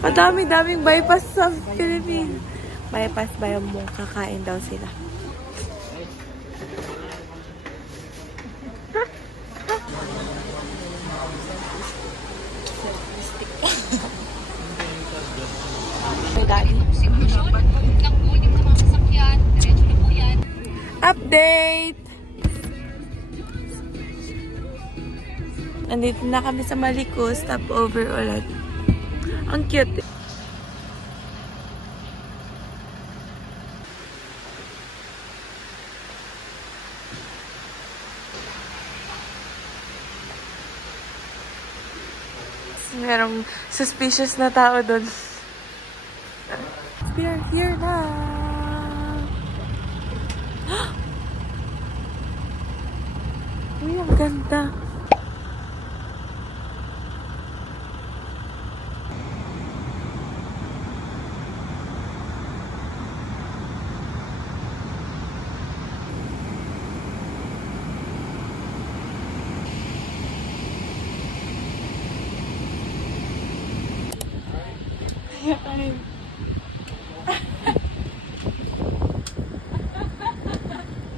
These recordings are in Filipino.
Madami-daming bypass sa Philippines. Bypass ba yung mong kakain daw sila? Update! Nandito na kami sa Maliko. Stopover ulit. Ang cute. Merong suspicious na tao doon. We are here na. Uy, ang ganda.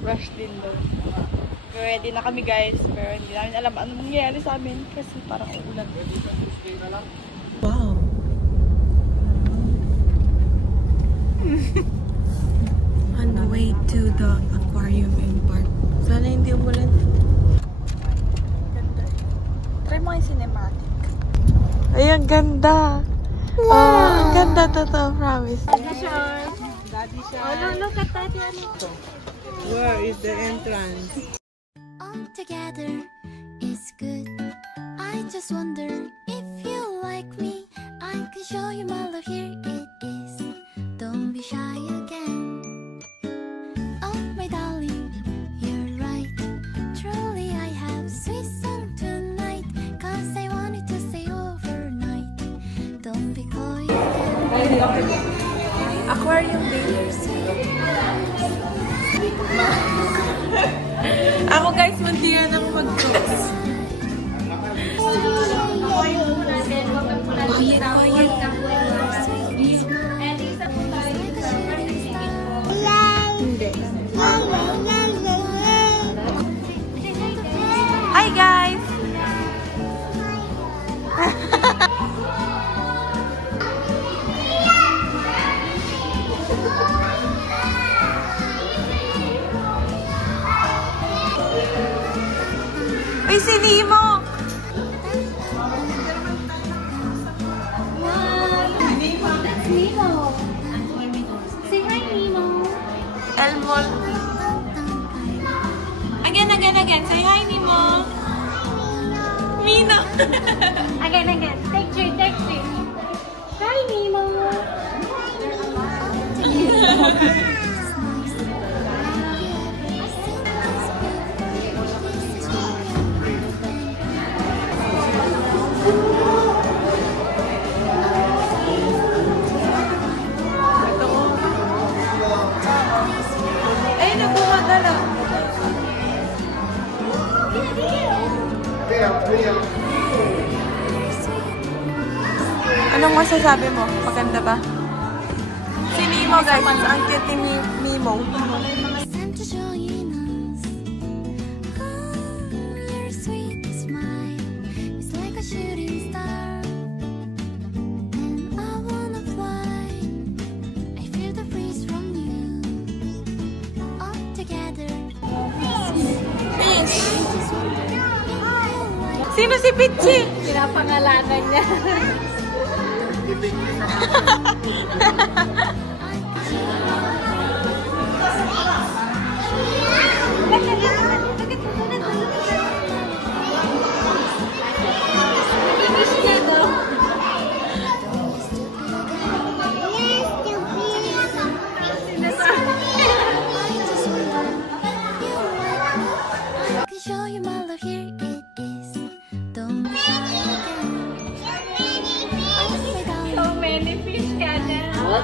Rush din daw. Ready na kami guys, pero hindi namin alam anong mangyayari sa amin kasi parang uulan. Wow! On the way to the aquarium and park. Sana hindi umulan. Ganda. Try mo yung cinematic. Ay, ang ganda! Wow! Ang ganda, totoo, promise. Daddy Shark. Oh, no, look at that. Where is the entrance? All together is good. I just wonder if you like me. I can show you my love. Here it is. Don't be shy again. Oh, my darling, you're right. Truly, I have sweet song tonight. 'Cause I wanted to stay overnight. Don't be coy again. Aquarium day. Ako guys, mandira na ako mag-cruise. Hi guys! Uy, si Nemo! That's Nemo. Say hi, Nemo. Elmol. Again. Say hi, Nemo. Mina. Again. Take three. Hi, Nemo. Ay, nagbumadala. Anong masasabi mo? Maganda ba? Si Nemo guys, ang cute ni Nemo. Santa join us. Oh, your sweet smile is like a shooting star. And I wanna fly. I feel the breeze from you. All together. Sino si Pichi? Pinapangalanan niya.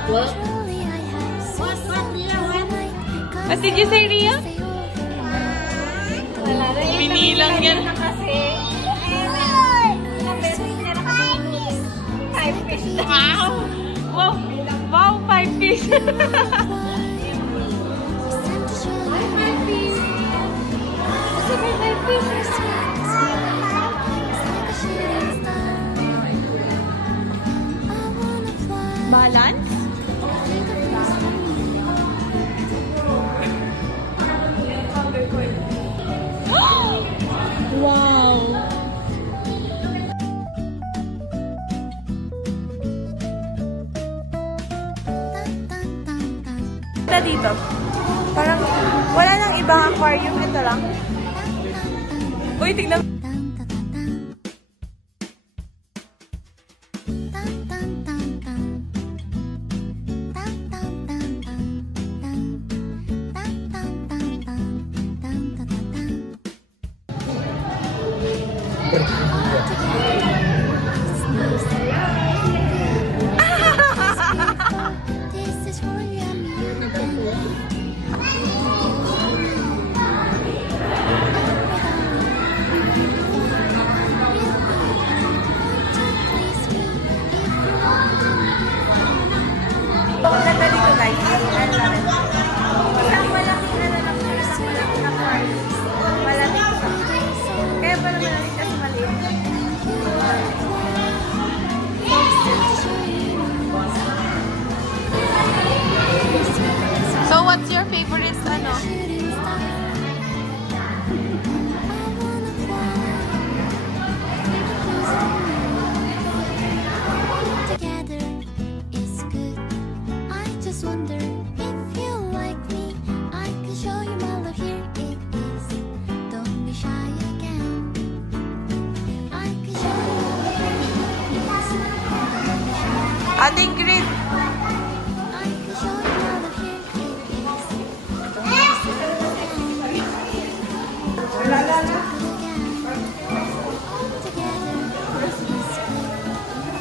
What? What did you say, Ria? Wala na. Pinilang yan. Kasi. five fish. Wow! Wow! Wow, 5 fish! Balance? Wow! Dito. Parang wala nang ibang aquarium. Ito lang. Uy, tignan. Maganda dito guys. Isang malaking lang siya. Malaking aquarium. Malamig siya. Kaya pala malamig kasi maliit. So what's your favorite ano? Wonder if you like me. I can show you my love. Here it is. Don't be shy again. I can show you my love. Here it is. Don't be shy again. Ating green. I can show you my love. Here it is. Don't be shy again. Let's do it again. All together, this is good.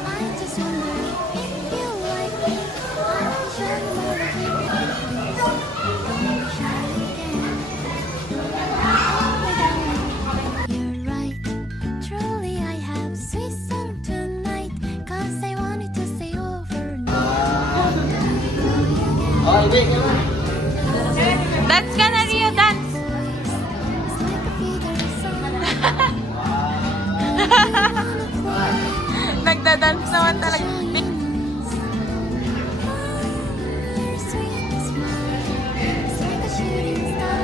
I just wonder if you like me. I can show you my love. Here it is. Don't be shy again. You're right. Truly, I have sweet song tonight. 'Cause I wanted to stay overnight. Dance ka na, Rio, dance! It's like a feeder song. Nagda-dance naman talaga. Your sweet smile. It's like a shooting star.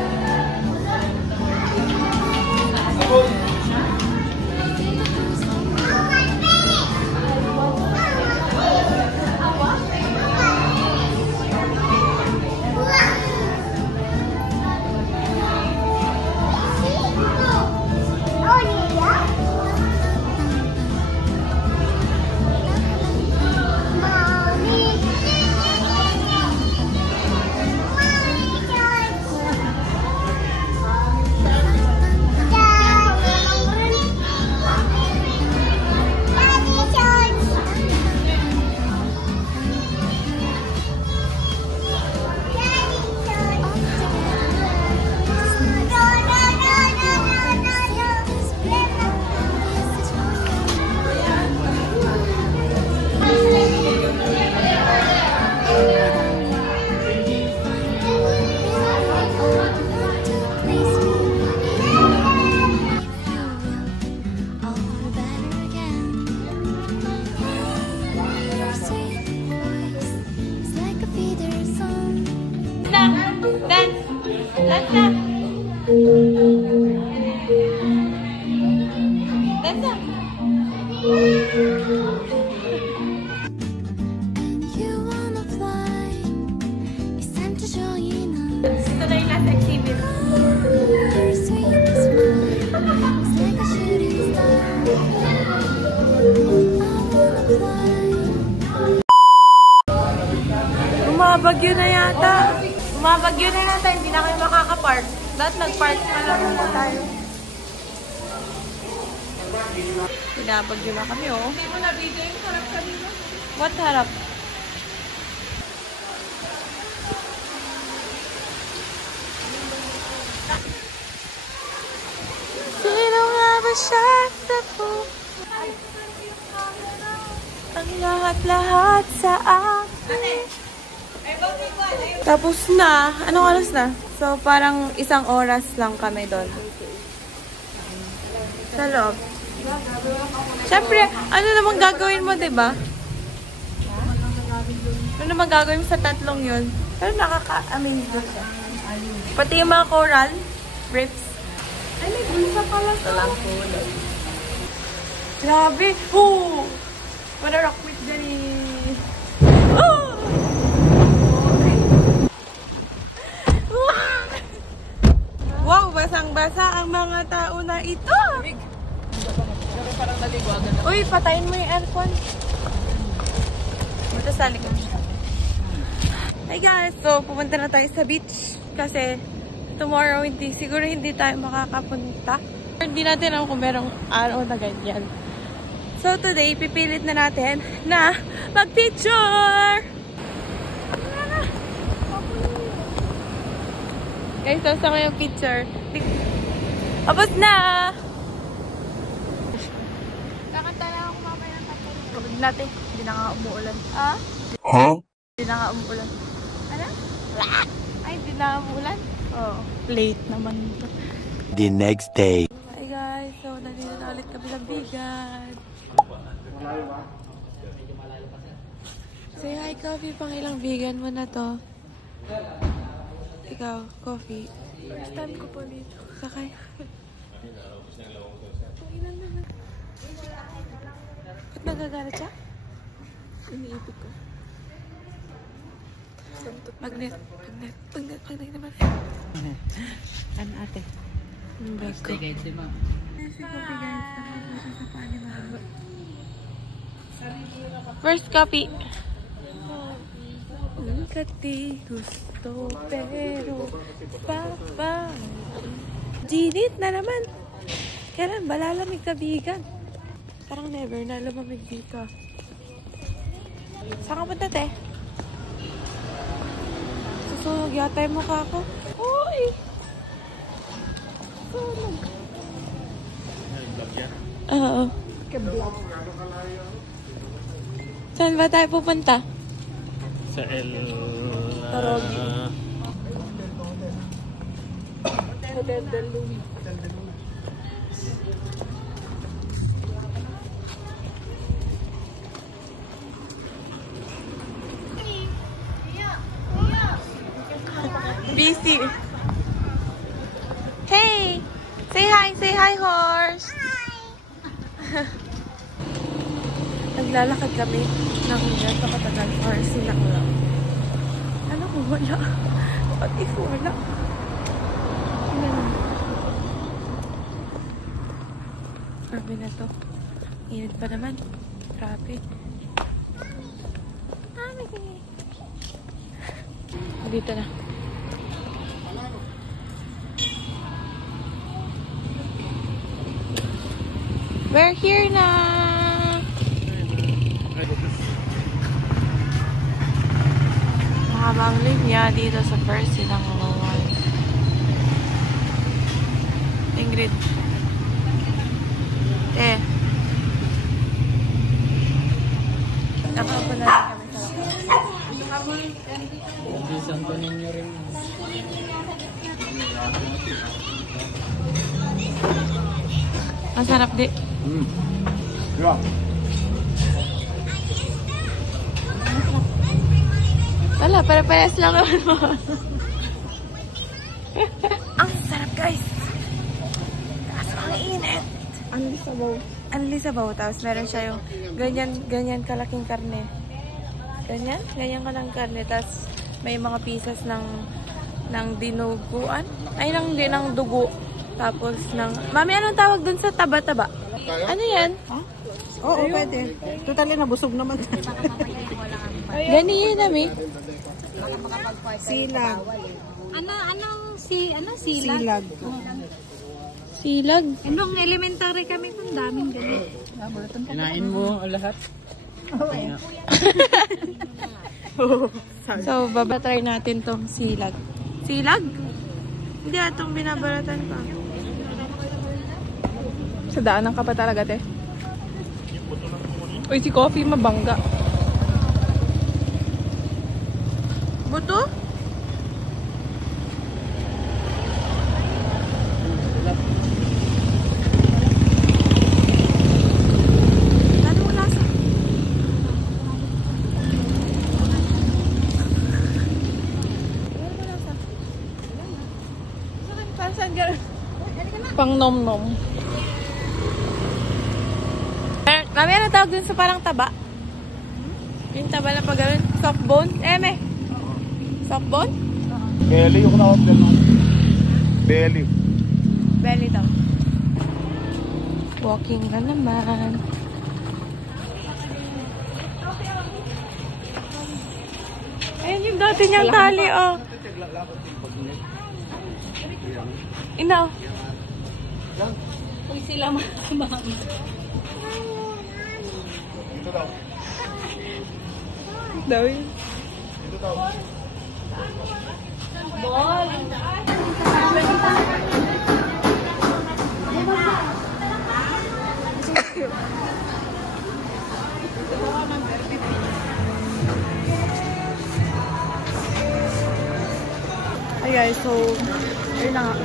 And you wanna fly. It's time to join us. Ito na yung last exhibit. Your sweet smile. It's like a shooting star. I wanna fly. Bumabagyo na yata. Bumabagyo na yata. Hindi na kayo makakapark. Dahil nag-park pa lang muna tayo. Binabagyo na kami, oh. Hindi mo na-video yung harap kanina. What harap? Sino nga ba siya sa po? ang lahat-lahat sa akin. Tapos na. Anong oras na? So, parang 1 oras lang kami doon. Sa loob. Siyempre, ano naman gagawin mo, diba? Ano naman gagawin mo sa 3 yun? Pero nakaka-amaze doon siya. Pati yung mga coral reefs. Ay, may bulsa pala sa kulay. Grabe! Oh! Para rock with Dani! Oh! Wow! Basang-basa ang mga tao na ito! Uy, patayin mo yung aircon. Ito sa likod. Hi guys! So, pupunta na tayo sa beach. Kasi, tomorrow, siguro hindi tayo makakapunta. Hindi natin alam kung merong araw na ganyan. So, today, pipilit na natin na mag-picture! Guys, gusto ko yung picture. Tapos na! Kakanta na ako mamaya ng kanta. Kapag natin, hindi na nga umuulan. Ah? Huh? Hindi na nga umuulan. Ano? Ay, hindi na nga umuulan? Oo. Late naman. The next day. Hi guys, so nandito na ulit kami ng Bigan. Say hi, Coffee. Pangilang Bigan mo na to. Ikaw, Coffee. First time ko po dito. Sakay. Ba't nagagalit siya? Iniipit ko. Magnet naman. Ano ate? Yung bag ko. Si Coffee guys. Nakagawa siya sa pani mahaba. First copy. Kati gusto pero papa ginit na naman. Kailan ba lalamig ka, Bigan? Parang never na lumamig dito. Saan ka punta, te? Susunog yata yung mukha ko. Uy! Sunog. Oo. Saan ba tayo pupunta? Sa Tarogi. Hotel del Louis. Busy. Hey! Say hi, horse! Hi! Naglalakad kami ng ganito katagal for silang lang. Ano kung wala? What if wala? Grabe na to. Init pa naman. Grabe. Dito na. We're here na! Mahabang linya dito sa first silang Loan. Ingrid. Nakapala rin kami sa Hindi Santo Niño rin. masarap di. Yeah. Wala, para-parehas lang naman mo. Ang sarap, guys. Kaso ang init. Anli sabaw. Tapos meron siya yung ganyan kalaking karne. Ganyan kalang karne. Tapos may mga pieces ng dinuguan. Ay, ng dugo. Tapos Mami, anong tawag dun sa taba-taba? Ano yan? Huh? Oo, pwede. Totally nabusog naman. Ganyan namin. Silag. Silag? Silag. Silag. Nung elementary kami, kung daming ganit. Kinain mo lahat? So, babatry natin tong silag. Silag? Hindi atong binabalatan pa. Sa daanan ka pa talaga, te. Uy, si Coffee mabangga. Buto? Anong lasa? Pang nom-nom. Mami, ano tawag dun sa parang taba? Yung taba na pag gawin? Soft bone? Eme? Soft bone? Belly yung nakot din. Belly. Belly daw. Walking ka naman. Ayun yung dati niyang tali, oh. Ina, oh. Uy, sila mami. Daw yun. Hi guys, so ayun na nga.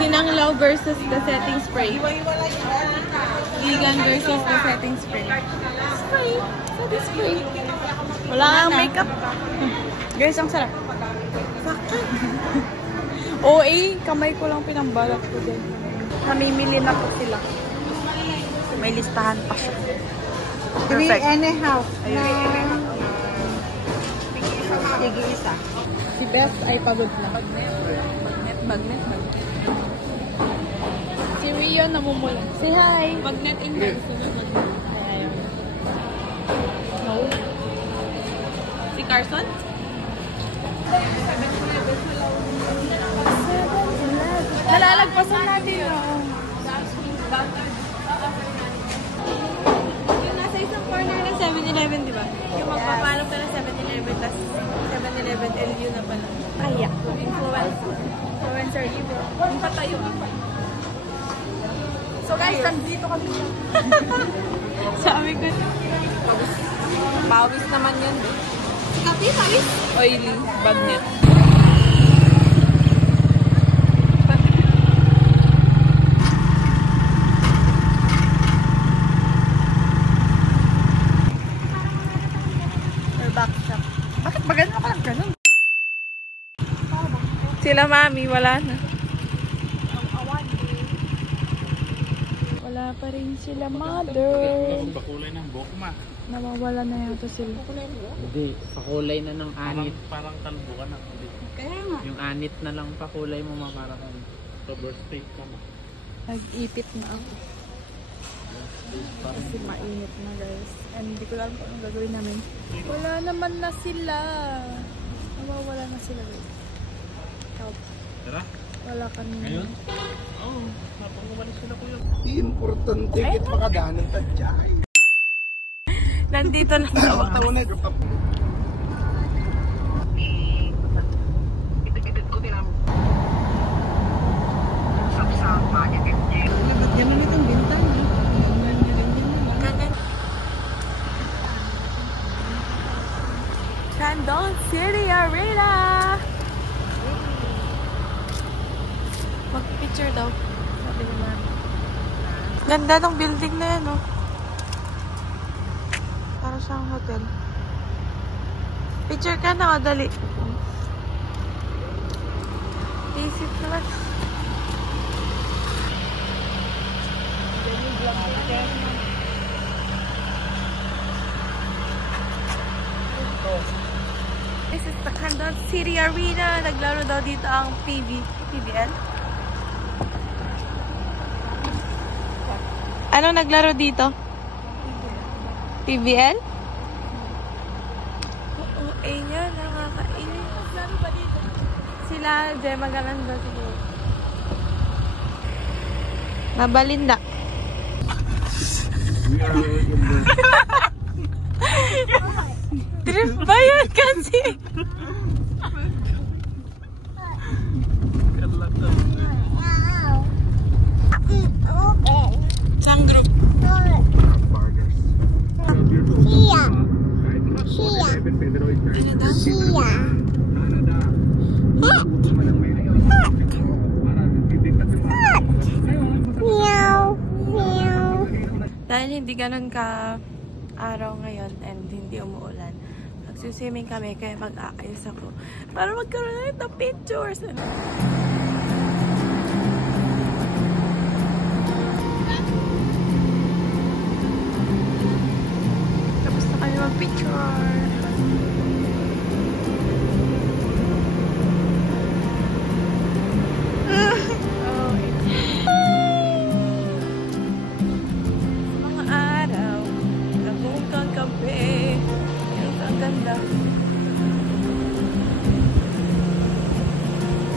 Sinanglaw versus the setting spray. Vegan versus the setting spray. Setting spray. Wala kang makeup. Guys, ang sarap. Bakit? OA, kamay ko lang pinambalat ko din. Namimili na po sila. May listahan pa siya. Three and a half. Sige, isa. Si Beth ay pagod na. Bagnet. Si Rio namumula. Say hi! Bagnet in hand. No. Si Carson? Nalalagpasan natin yun. Yung nasa isang corner ng 7-Eleven, di ba? Yung magpapalong ka ng 7-Eleven, tas 7-Eleven LU na pala. Kaya. Influencer Ibo. Yung patayo ako. So guys, nandito kami. Sabi ko. Pawis naman yun. Kapi, pawis? Oily. Bagnet. Bakit ba ganun ka lang ganun? Sila mami, wala na. Wala pa rin sila mother. Pakulay ng buhok ma. Nawawala na yata sila. Hindi, pakulay na ng anit. Parang kalbo ka na. Kaya nga. Yung anit na lang pakulay mo ma, para kang cover state ka ma. Nag-ipit na ako. Kasi mainit na guys. And hindi ko alam kung anong gagawin namin. Wala naman na sila. Nawawala na sila guys. Help. Tara? Wala kami. Ngayon? Oo. Habang umalis sila kuya. Importante kit makadanan tadyay. Nandito na sa wakas. Yan na itong bintang. Candon City Arena! Mag-picture daw. Sabi ni Mami. Ganda ng building na yan, oh. Para siyang hotel. Picture ka na, dali. Isip naman. This is the Candon City Arena. Naglaro daw dito ang PBL. Anong naglaro dito? PBL? Oo, niya, nakakainis. Naglaro ba dito? Sila, Gemma Galanda siguro. Nabalinda. Trip ba yun kasi? Saan group? Dahil hindi ganun ka araw ngayon and hindi umuulan, magsuswimming kami kaya mag-aayos ako para magkaroon ulit ng pictures. Tapos na kami mag-picture.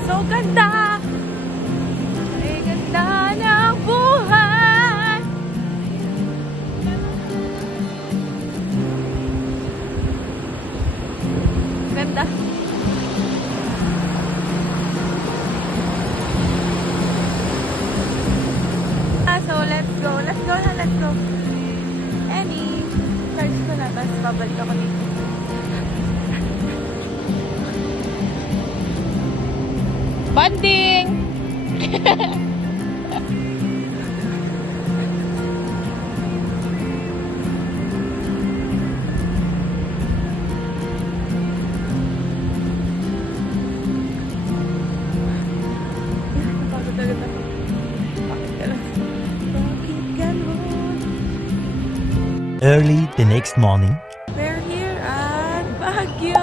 So ganda! Ay ganda ng buhay! Ganda! So let's go! Let's go na! Let's go! Annie! Charge ko na. Tapos babalik ako dito. Banding! Early the next morning. We're here at Baguio!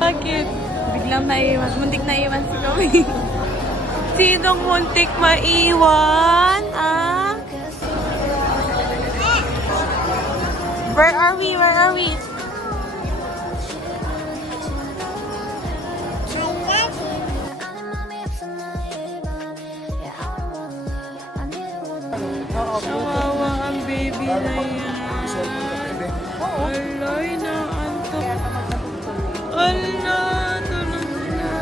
Bakit? Biglang naiwan. Muntik naiwan si Chloe. Sinong muntik maiwan? Ah? Where are we? Where are we? Kawawa ang baby na yan. Alay na antok. Ala, tulog na.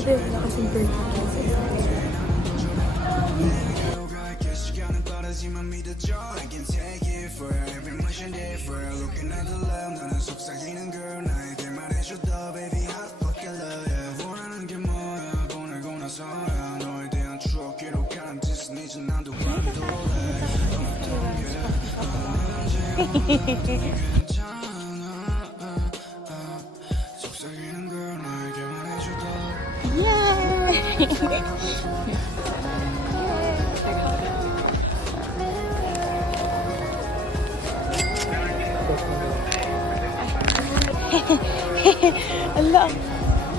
Ito yung nakasing birthday. Ala,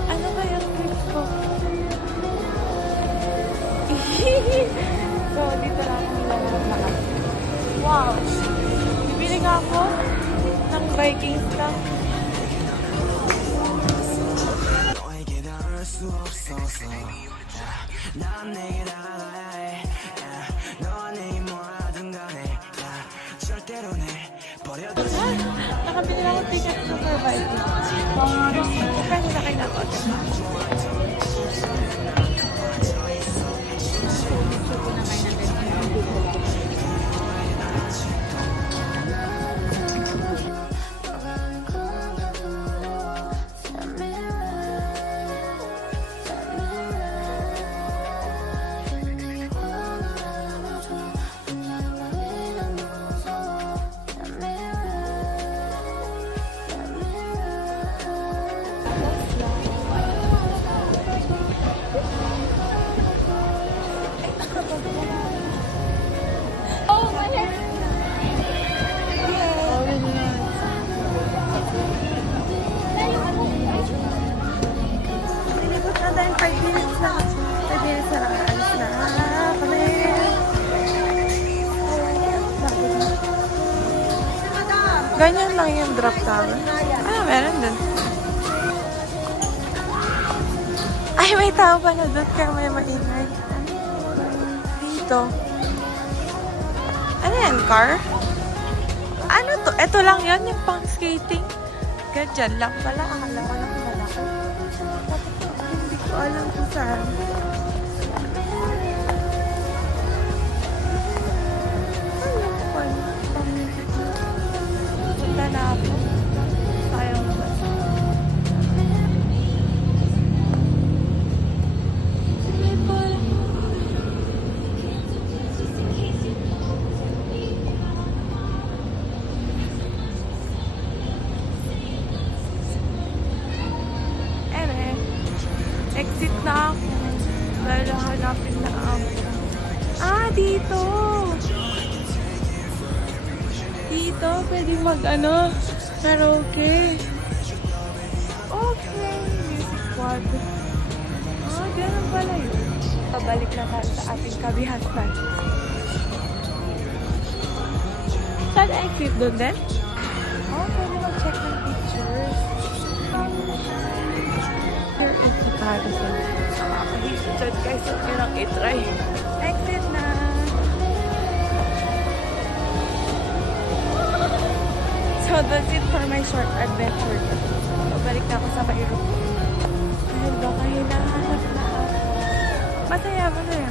ano kaya ang clips ko? So, dito lang ako nilalakad. Wow! Bibili nga ako ng Vikings lang. Nakabili lang ako ticket Super Vikings. Kasi na kayo nakot. Ganyan lang yung drop tower. Ano, meron dun. Ay, may tao pala doon kaya may maingay. Dito. Ano yan, car? Ano to? Ito lang yan, yung pang skating. Ganyan lang pala. Akala ko lang malaki. Hindi ko alam kung saan. Punta na ako. Sayang naman. Exit na ako. Dahil hanapin na ako. Ah, dito! Dito, pwede mag-ano, karaoke. Okay, music quad. Ah, ganun pala yun. Pabalik na tayo sa ating kabihasnan. Saan exit doon din? Oh, pwede mag-check ng pictures. Here is the carousel. Nakakahisip dyan guys. Huwag nyo lang itry. Exit na! So that's it for my short adventure. Balik na ako sa Bairo. Dahil baka hinahanap na ako. Masaya, masaya.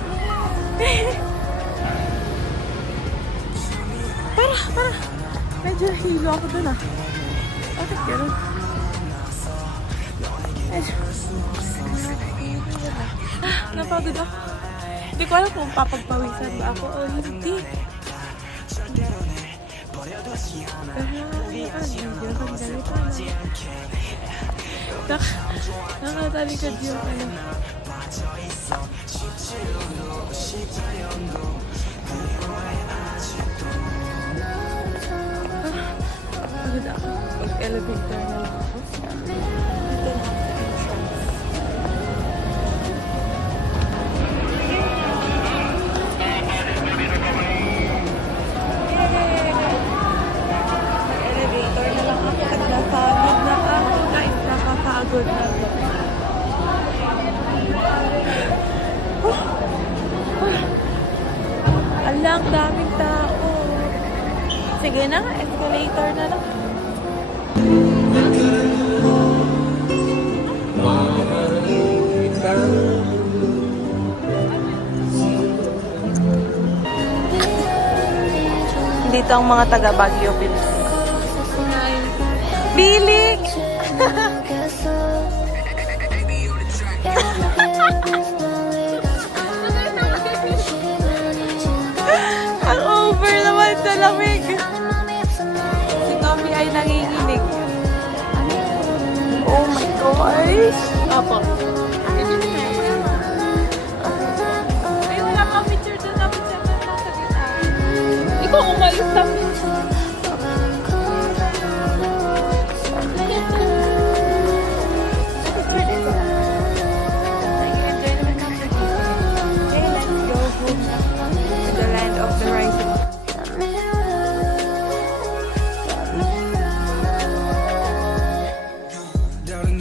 Para! Medyo hilo ako dun ah. Bakit gano'n? Napagod ako. Hindi ko alam kung papagpawisan ba ako o hindi. Nakatalikad yung ano. Pagod ako. Mag-elevator na lang ako. Dito na ako sa entrance. Mag-elevator na lang ako at napagod na ako. Guys, nakapagod na ako. Alang, daming tao. Sige na, escalator na lang. Dito ang mga taga Baguio Beach. Bilik! Ang over naman sa lamig. Si Tommy ay nanginginig. Oh my gosh! Apo. Ay, wala pa picture doon. Dapat siya doon lang sa gitna. Ikaw umalis sa picture.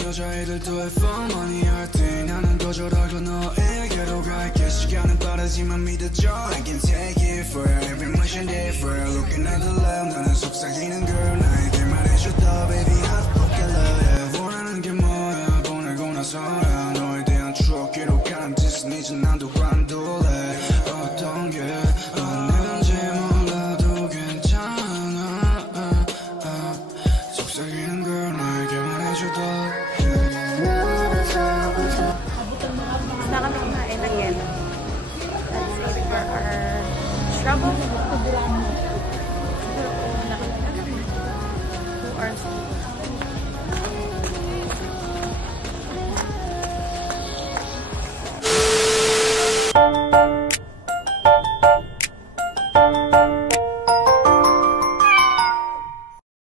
여자애들도 해본 money 할 때 나는 거절하고 너에게로 갈게 시간은 빠르지만 믿어줘 I can take it for every emotion different looking at the love 나는 속삭이는 girl 나에게 말해줬다 baby I fucking love you 원하는 게 뭐야 보내고 나서야 너에 대한 추억 기록하는 짓은 이제 난도 관둘래 어떤 게 없는지 몰라도 괜찮아 속삭이는 girl 나에게 말해줘다 Na kami kumain ng yelo. Let's wait for our trouble. 2 hours.